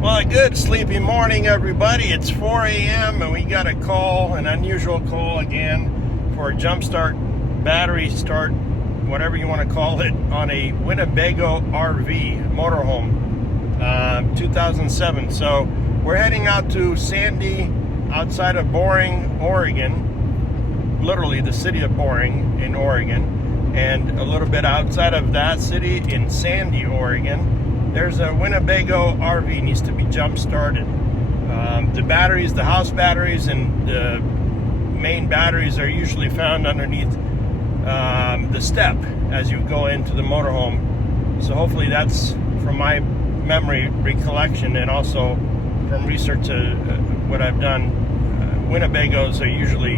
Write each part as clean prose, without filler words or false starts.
Well, a good sleepy morning, everybody. It's 4 a.m. and we got a call, an unusual call again, for a jump start, battery start, whatever you want to call it, on a Winnebago RV motorhome, 2007. So we're heading out to Sandy, outside of Boring, Oregon, literally the city of Boring in Oregon, and a little bit outside of that city in Sandy, Oregon. There's a Winnebago RV needs to be jump started. The batteries, the house batteries and the main batteries are usually found underneath the step as you go into the motorhome. So hopefully that's from my memory recollection and also from research what I've done. Winnebagos are usually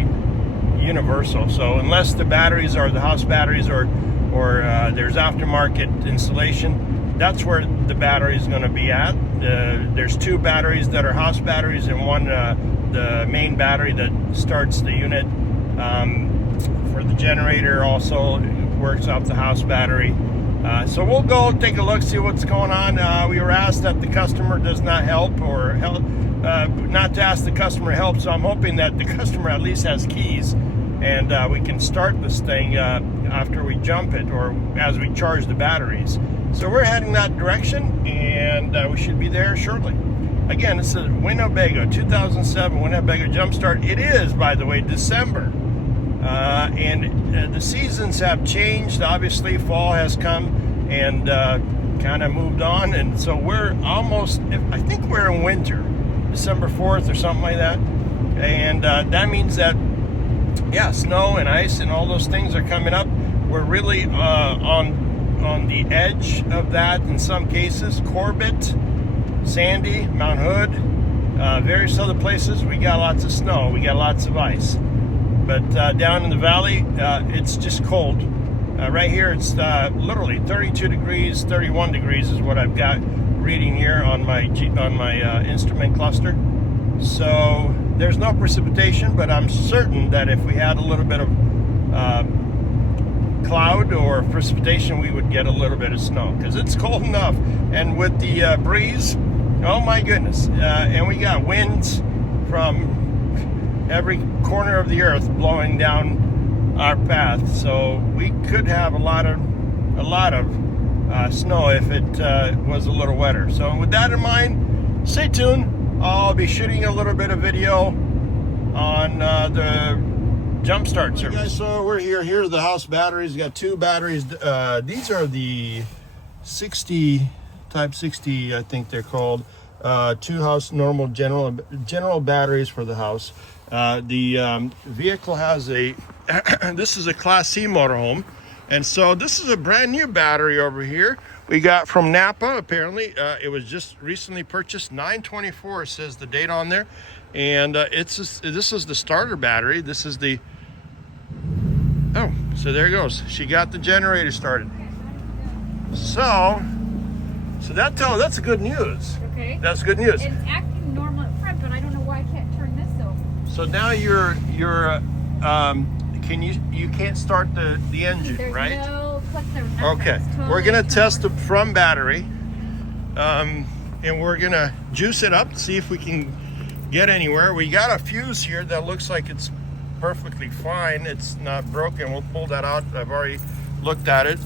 universal. So unless the batteries are the house batteries or there's aftermarket installation, that's where the battery is going to be at. There's two batteries that are house batteries and one the main battery that starts the unit for the generator also works off the house battery. So we'll go take a look, see what's going on. We were asked that the customer does not help or help, not to ask the customer help, so I'm hoping that the customer at least has keys and we can start this thing after we jump it or as we charge the batteries. So we're heading that direction, and we should be there shortly. Again, this is Winnebago, 2007 Winnebago Jumpstart. It is, by the way, December. And the seasons have changed. Obviously, fall has come and kind of moved on. And so we're almost, I think we're in winter, December 4th or something like that. And that means that, yeah, snow and ice and all those things are coming up. We're really on the edge of that in some cases. Corbett, Sandy, Mount Hood, various other places, we got lots of snow, we got lots of ice. But down in the valley, it's just cold. Right here, it's literally 32 degrees, 31 degrees is what I've got reading here on my instrument cluster. So there's no precipitation, but I'm certain that if we had a little bit of cloud or precipitation, we would get a little bit of snow because it's cold enough. And with the breeze, oh my goodness, and we got winds from every corner of the earth blowing down our path, so we could have a lot of snow if it was a little wetter. So with that in mind, stay tuned. I'll be shooting a little bit of video on the jump start service. Guys, so we're here are the house batteries. We got two batteries. These are the 60 type 60, I think they're called. Two house normal general batteries for the house. The vehicle has a this is a Class C motorhome, and so this is a brand new battery over here we got from Napa. Apparently it was just recently purchased. 9/24 says the date on there, and this is the starter battery. This is the so there it goes. She got the generator started. So that's good news. Okay. That's good news. It's acting normal at front, but I don't know why I can't turn this over. So now you can't start the engine, There's right? No click there. Okay. Totally we're gonna test the front battery, and we're gonna juice it up, see if we can get anywhere. We got a fuse here that looks like it's perfectly fine. It's not broken. We'll pull that out. I've already looked at it.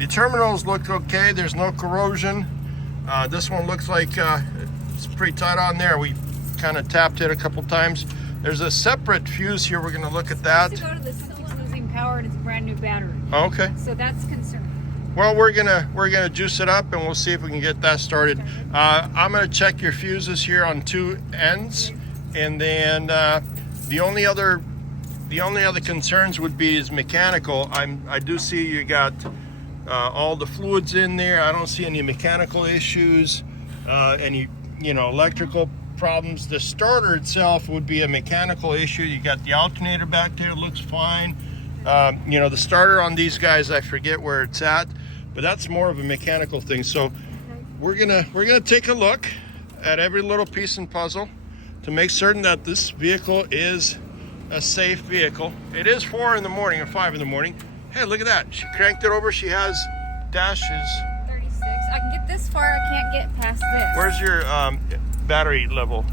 The terminals look okay. There's no corrosion. This one looks like it's pretty tight on there. We kind of tapped it a couple times. There's a separate fuse here. We're going to look at that. To go to the system's losing power and it's a brand new battery. Okay. So that's concerning. Well, we're gonna juice it up and we'll see if we can get that started. I'm gonna check your fuses here on two ends, and then the only other concerns would be is mechanical. I do see you got all the fluids in there. I don't see any mechanical issues, any electrical problems. The starter itself would be a mechanical issue. You got the alternator back there, looks fine. The starter on these guys, I forget where it's at, but that's more of a mechanical thing. So we're gonna take a look at every little piece and puzzle to make certain that this vehicle is a safe vehicle. It is 4 in the morning or 5 in the morning. Hey, look at that. She cranked it over. She has dashes. 36. I can get this far. I can't get past this. Where's your battery level?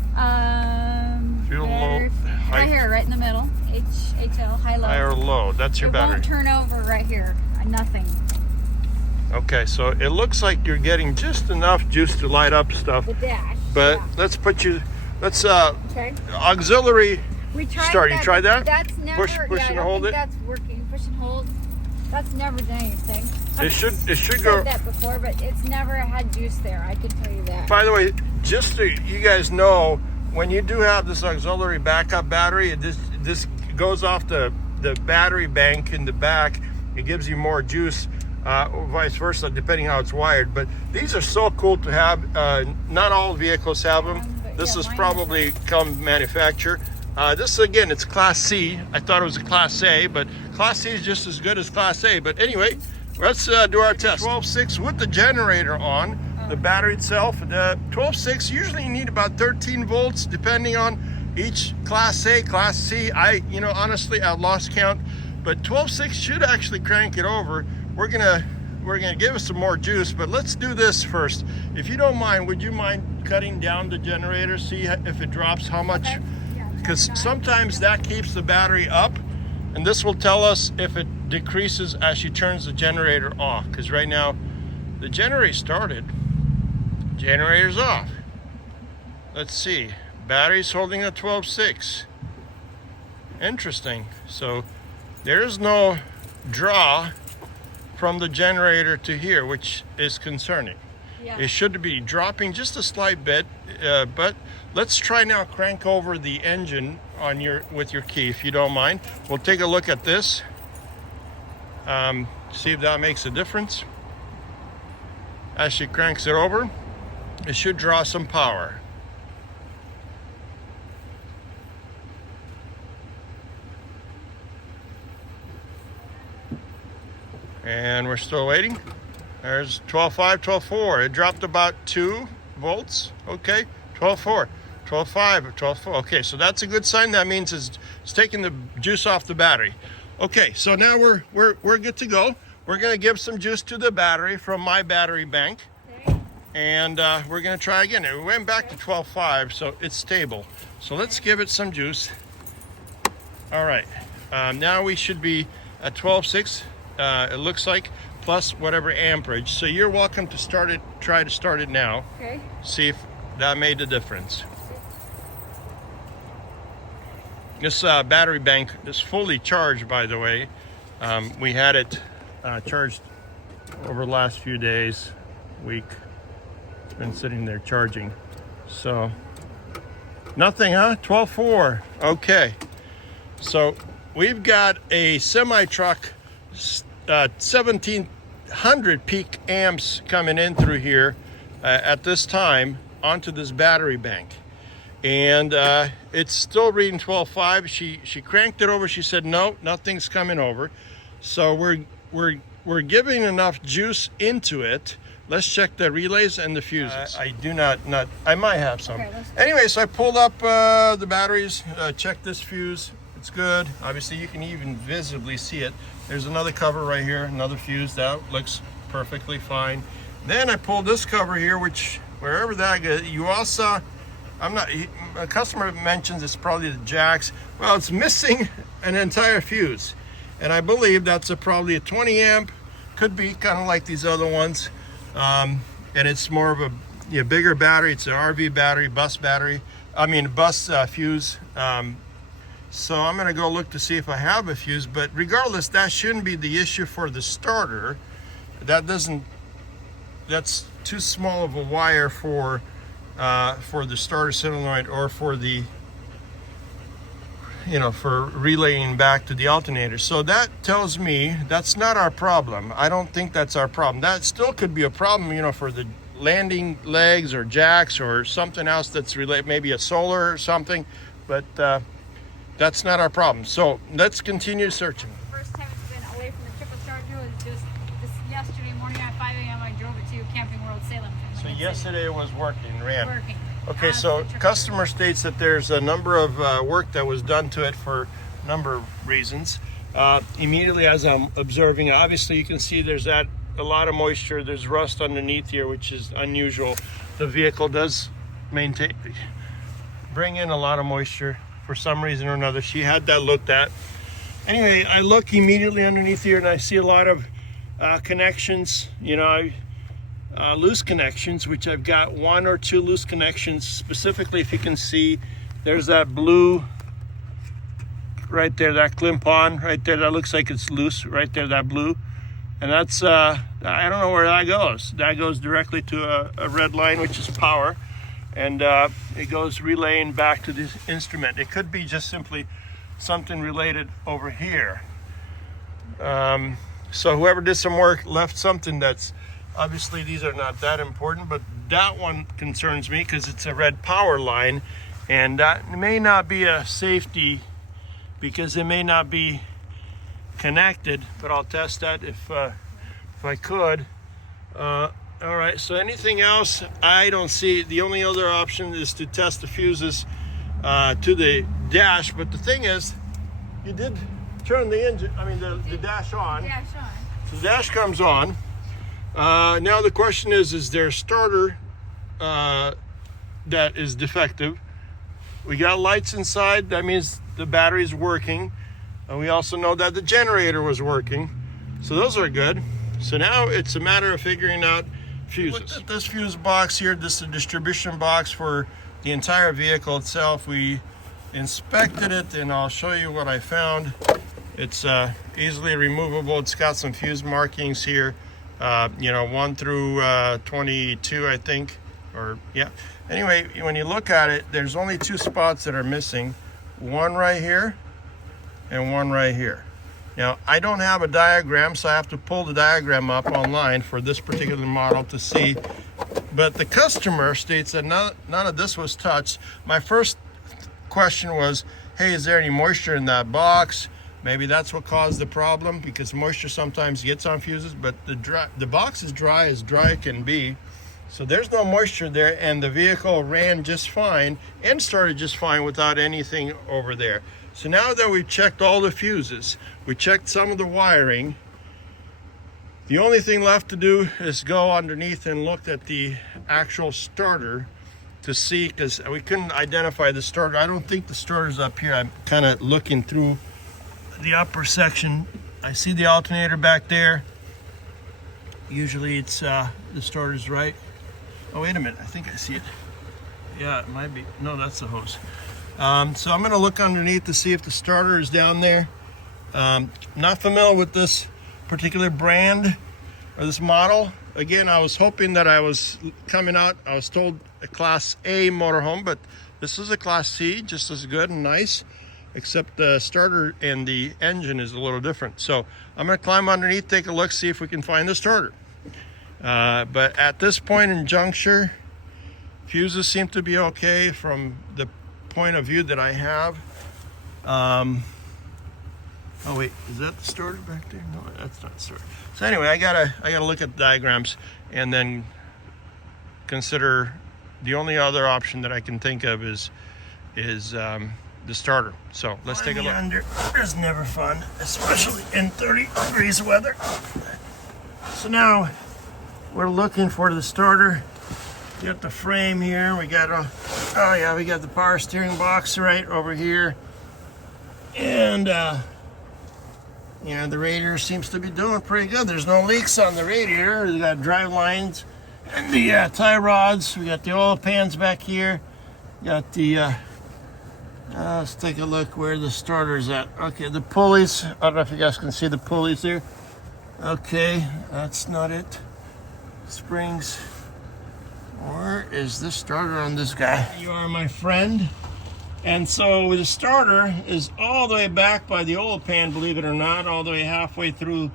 Fuel low, right here, right in the middle. HL, high low. high or low? That's your it battery. Won't turn over right here. Nothing. Okay, so it looks like you're getting just enough juice to light up stuff. The dash. But yeah. let's Okay. auxiliary We tried start. that. You tried that? That's never. Push yeah, and I don't hold think it. That's working. Push and hold. That's never done anything. It should I've go. said that before, but it's never had juice there. I can tell you that. By the way, just so you guys know, when you do have this auxiliary backup battery, this goes off the battery bank in the back. It gives you more juice, or vice versa, depending how it's wired. But these are so cool to have. Not all vehicles have them. But This yeah, is mine probably come manufacturer. This again, it's Class C. I thought it was a Class A, but Class C is just as good as Class A. But anyway, let's do our test. 12.6 with the generator on. The battery itself, the 12.6, usually you need about 13 volts depending on each Class A, Class C. Honestly, I lost count, but 12.6 should actually crank it over. We're gonna give it some more juice, but let's do this first. If you don't mind, would you mind cutting down the generator, see if it drops how much? Okay. Yeah, Because sometimes that keeps the battery up, and this will tell us if it decreases as she turns the generator off. Because right now, the generator started. Generator's off. Let's see. Battery's holding a 12.6. Interesting. So there is no draw from the generator to here, which is concerning. Yeah. It should be dropping just a slight bit, but let's try now crank over the engine on with your key, if you don't mind. We'll take a look at this. See if that makes a difference. As she cranks it over, it should draw some power. And we're still waiting. There's 12.5, 12.4. It dropped about 2 volts. Okay, 12.4, 12.5, 12.4. Okay, so that's a good sign. That means it's taking the juice off the battery. Okay, so now we're good to go. We're gonna give some juice to the battery from my battery bank. Okay. And we're gonna try again. We went back to 12.5, so it's stable. So let's give it some juice. All right, now we should be at 12.6. It looks like, plus whatever amperage. So you're welcome to start it. Try to start it now. Okay. See if that made a difference. This battery bank is fully charged, by the way. We had it charged over the last few days, week. It's been sitting there charging. So nothing, huh? 12.4. Okay. So we've got a semi truck, 1700 peak amps coming in through here at this time onto this battery bank, and it's still reading 12.5. She cranked it over. She said no, nothing's coming over. So we're giving enough juice into it. Let's check the relays and the fuses. I do not. I might have some. Okay, Anyway, so I pulled up the batteries. Checked this fuse. It's good. Obviously, you can even visibly see it. There's another cover right here, another fuse. That looks perfectly fine. Then I pulled this cover here, which wherever that goes, you all saw. A customer mentions it's probably the jacks. Well, it's missing an entire fuse, and I believe that's probably a 20 amp. Could be kind of like these other ones, and it's more of a bigger battery. It's an RV battery, bus battery. Bus fuse. So I'm gonna go look to see if I have a fuse, but regardless, that shouldn't be the issue for the starter. That's too small of a wire for the starter solenoid or for the, for relaying back to the alternator. So that tells me that's not our problem. I don't think that's our problem. That still could be a problem, for the landing legs or jacks or something else that's related, maybe a solar or something, but that's not our problem. So let's continue searching. First time it's been away from the triple charger was just this yesterday morning at 5 a.m. I drove it to Camping World Salem. So yesterday it was working, ran. Working. Okay, so customer states that there's a number of work that was done to it for a number of reasons. Immediately as I'm observing, obviously you can see there's that a lot of moisture. There's rust underneath here, which is unusual. The vehicle does bring in a lot of moisture for some reason or another. She had that looked at. Anyway, I look immediately underneath here and I see a lot of connections, you know, loose connections, which I've got 1 or 2 loose connections. Specifically, if you can see, there's that blue right there, that clamp-on right there, that looks like it's loose right there, that blue. And that's, I don't know where that goes. That goes directly to a red line, which is power. And it goes relaying back to this instrument. It could be just simply something related over here. So whoever did some work left something that's, obviously these are not that important, but that one concerns me because it's a red power line, and that may not be a safety because it may not be connected, but I'll test that if I could. All right, so anything else? I don't see. The only other option is to test the fuses to the dash, but the thing is, you did turn the engine, I mean the dash on. Yeah, Sean. So the dash comes on. Now the question is there a starter that is defective? We got lights inside, that means the battery's working. And we also know that the generator was working. So those are good. So now it's a matter of figuring out fuses. Look at this fuse box here. This is a distribution box for the entire vehicle itself. We inspected it and I'll show you what I found. It's easily removable. It's got some fuse markings here. You know, 1 through 22, I think, or yeah. Anyway, when you look at it, there's only 2 spots that are missing. One right here and one right here. Now, I don't have a diagram, so I have to pull the diagram up online for this particular model to see. But the customer states that none of this was touched. My first question was, hey, is there any moisture in that box? Maybe that's what caused the problem, because moisture sometimes gets on fuses, but the box is dry as dry can be. So there's no moisture there, and the vehicle ran just fine and started just fine without anything over there. So now that we've checked all the fuses, we checked some of the wiring, the only thing left to do is go underneath and look at the actual starter to see, because we couldn't identify the starter. I don't think the starter's up here. I'm kind of looking through the upper section. I see the alternator back there. Usually it's the starter's right. Oh, wait a minute, I think I see it. Yeah, it might be. No, that's the hose. So I'm going to look underneath to see if the starter is down there. Not familiar with this particular brand or this model. Again, I was hoping that I was coming out, I was told a Class A motorhome, but this is a Class C, just as good and nice, except the starter and the engine is a little different. So I'm going to climb underneath, take a look, see if we can find the starter. But at this point in juncture, fuses seem to be okay from the point of view that I have. Oh wait, is that the starter back there? No, that's not the starter. So anyway, I gotta look at the diagrams and then consider. The only other option that I can think of is the starter. So let's take a look. Under is never fun, especially in 30 degrees weather. So now we're looking for the starter. We got the frame here. We got we got the power steering box right over here, and yeah, the radiator seems to be doing pretty good. There's no leaks on the radiator. We got drive lines and the tie rods. We got the oil pans back here. Got the let's take a look where the starter's at. Okay, the pulleys. I don't know if you guys can see the pulleys there. Okay, that's not it. Springs. Where is the starter on this guy? You are my friend. And so the starter is all the way back by the oil pan, believe it or not, all the way halfway through.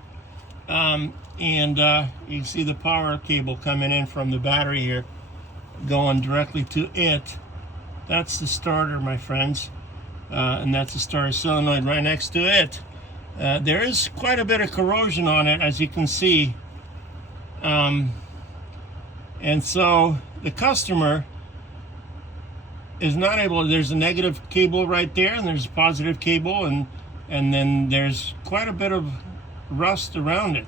And you can see the power cable coming in from the battery here, going directly to it. That's the starter, my friends. And that's the starter solenoid right next to it. There is quite a bit of corrosion on it, as you can see. And so the customer is not able, there's a negative cable right there, and there's a positive cable, and then there's quite a bit of rust around it.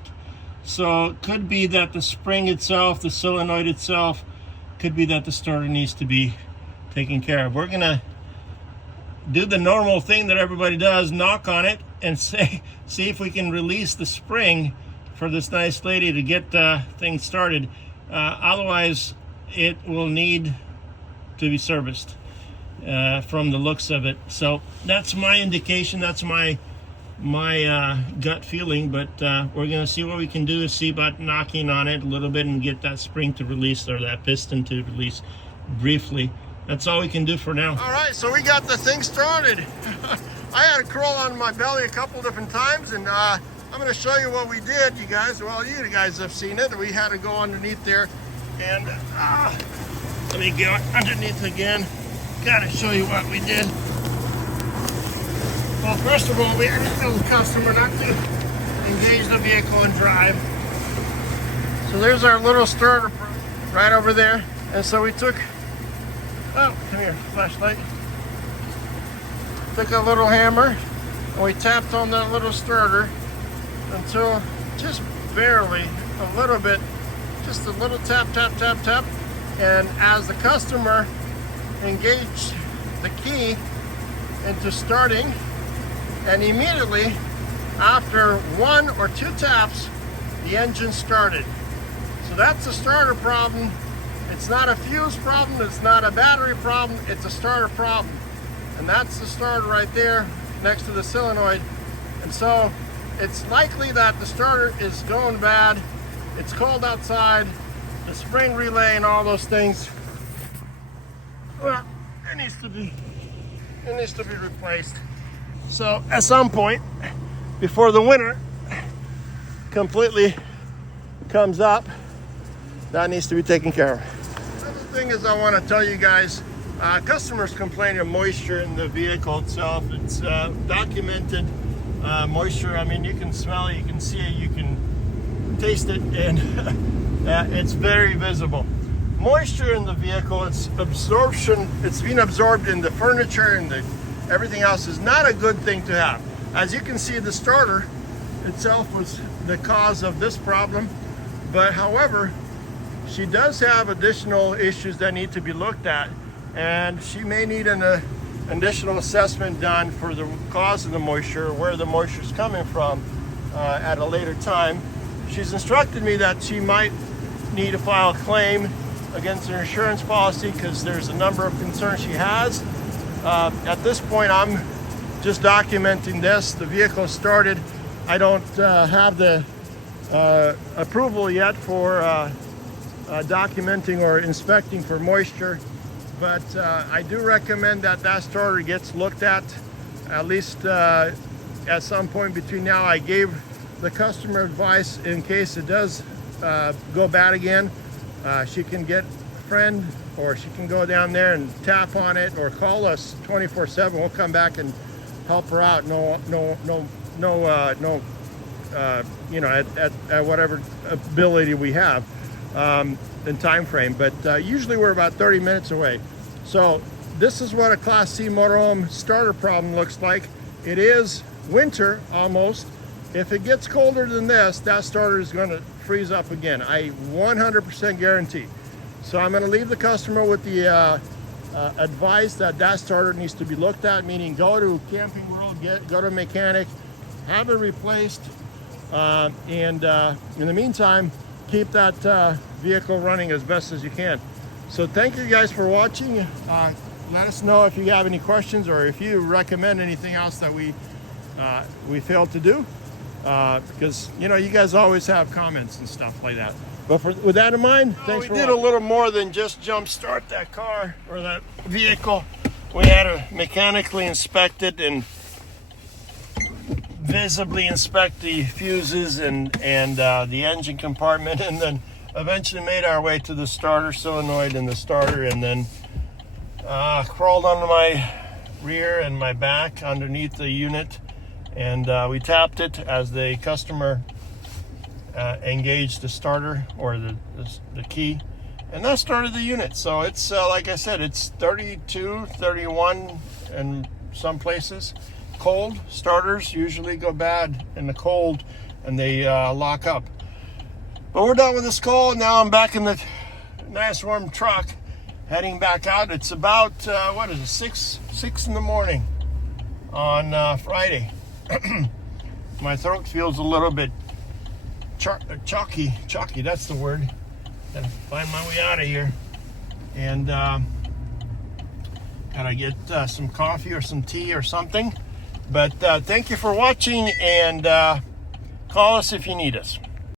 So it could be that the spring itself, the solenoid itself, could be that the starter needs to be taken care of. We're gonna do the normal thing that everybody does, knock on it and see if we can release the spring for this nice lady to get things started. Otherwise, it will need to be serviced from the looks of it. So that's my indication, that's my gut feeling, but we're gonna see what we can do, is see about knocking on it a little bit and get that spring to release, or that piston to release briefly. That's all we can do for now. All right, so we got the thing started. I had to crawl on my belly a couple different times, and I'm gonna show you what we did, you guys. Well, you guys have seen it. We had to go underneath there, and let me go underneath again. Gotta show you what we did. Well, first of all, we had to tell the customer not to engage the vehicle and drive. So there's our little starter right over there. And so we took, oh, come here, flashlight. Took a little hammer and we tapped on that little starter until just barely, a little bit, just a little tap, tap, tap, tap. And as the customer engaged the key into starting, and immediately after 1 or 2 taps, the engine started. So that's a starter problem. It's not a fuse problem, it's not a battery problem, it's a starter problem. And that's the starter right there next to the solenoid. And so it's likely that the starter is going bad. It's cold outside, the spring relay and all those things, well, it needs to be replaced. So at some point before the winter completely comes up, that needs to be taken care of. Another thing is, I want to tell you guys, customers complain of moisture in the vehicle itself. It's documented moisture. I mean, you can smell it, you can see it, you can taste it, and it's very visible. Moisture in the vehicle, it's absorption, it's being absorbed in the furniture and everything else, is not a good thing to have. As you can see, the starter itself was the cause of this problem, but however, she does have additional issues that need to be looked at, and she may need an additional assessment done for the cause of the moisture, where the moisture is coming from at a later time. She's instructed me that she might need to file a claim against her insurance policy because there's a number of concerns she has. At this point, I'm just documenting this. The vehicle started. I don't have the approval yet for documenting or inspecting for moisture, but I do recommend that that starter gets looked at least at some point between now. I gave the customer advice in case it does go bad again. She can get a friend, or she can go down there and tap on it, or call us 24/7. We'll come back and help her out. You know, at whatever ability we have in time frame. But usually we're about 30 minutes away. So this is what a Class C motorhome starter problem looks like. It is winter almost. If it gets colder than this, that starter is going to freeze up again. I 100% guarantee. So I'm going to leave the customer with the advice that that starter needs to be looked at, meaning go to Camping World, go to a mechanic, have it replaced, and in the meantime, keep that vehicle running as best as you can. So thank you guys for watching. Let us know if you have any questions, or if you recommend anything else that we failed to do, because you know, you guys always have comments and stuff like that. But with that in mind, thanks for watching. We did a little more than just jump start that car or that vehicle. We had to mechanically inspect it and visibly inspect the fuses and the engine compartment, and then eventually made our way to the starter solenoid and the starter, and then crawled onto my rear and my back underneath the unit, and we tapped it as the customer engaged the starter or the key, and that started the unit. So it's like I said, it's 32, 31 in some places. Cold starters usually go bad in the cold, and they lock up. But we're done with this call. Now I'm back in the nice warm truck, heading back out. It's about, 6 in the morning on Friday. My throat feels a little bit chalky, that's the word. Gotta find my way out of here. And gotta get some coffee or some tea or something. But thank you for watching, and call us if you need us.